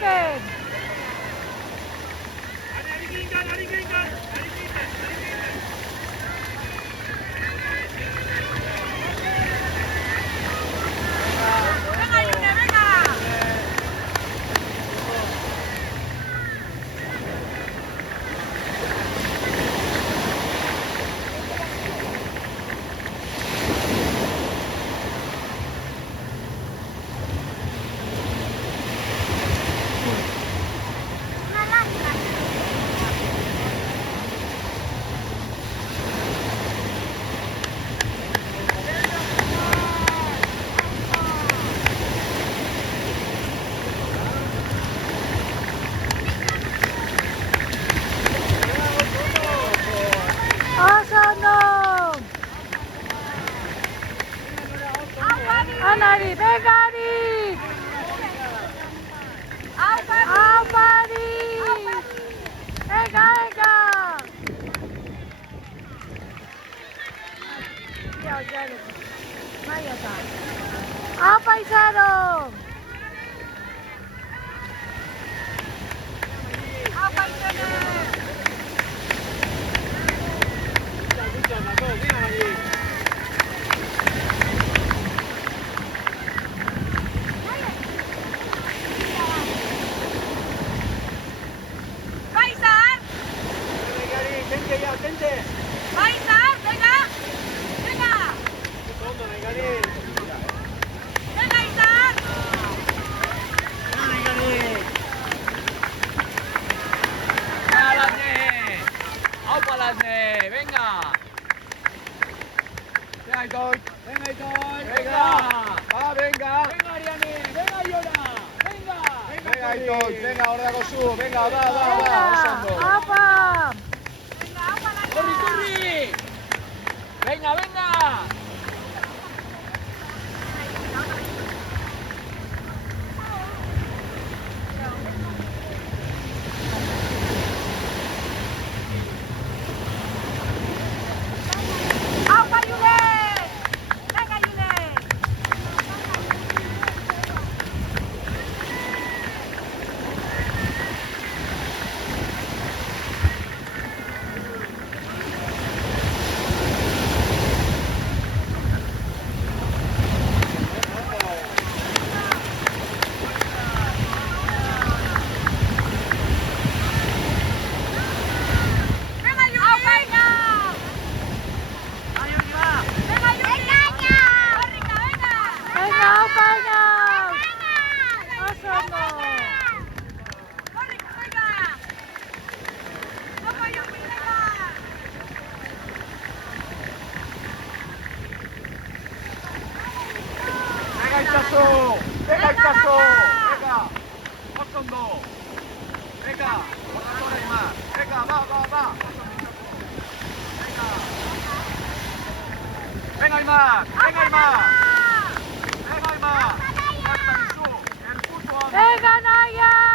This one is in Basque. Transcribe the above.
Mikel. Anari, venga Ari! Au Pari! Venga, venga! Au paisano! Au paisano! Venga. Venga, Aitor. Venga, Aitor. Venga. Va, venga. Venga, Ariane. Venga, Iona. Venga. Venga, Aitor. Venga, ahora Gosu. Venga, va. Apa. Corri, corri. Venga, venga. Venga, Itxaso! Venga! Oso ondo! Venga! Horretara ima! Venga, va! Venga! Venga, Aimar! Venga, Aimar! Venga, Aimar! Venga, Naia!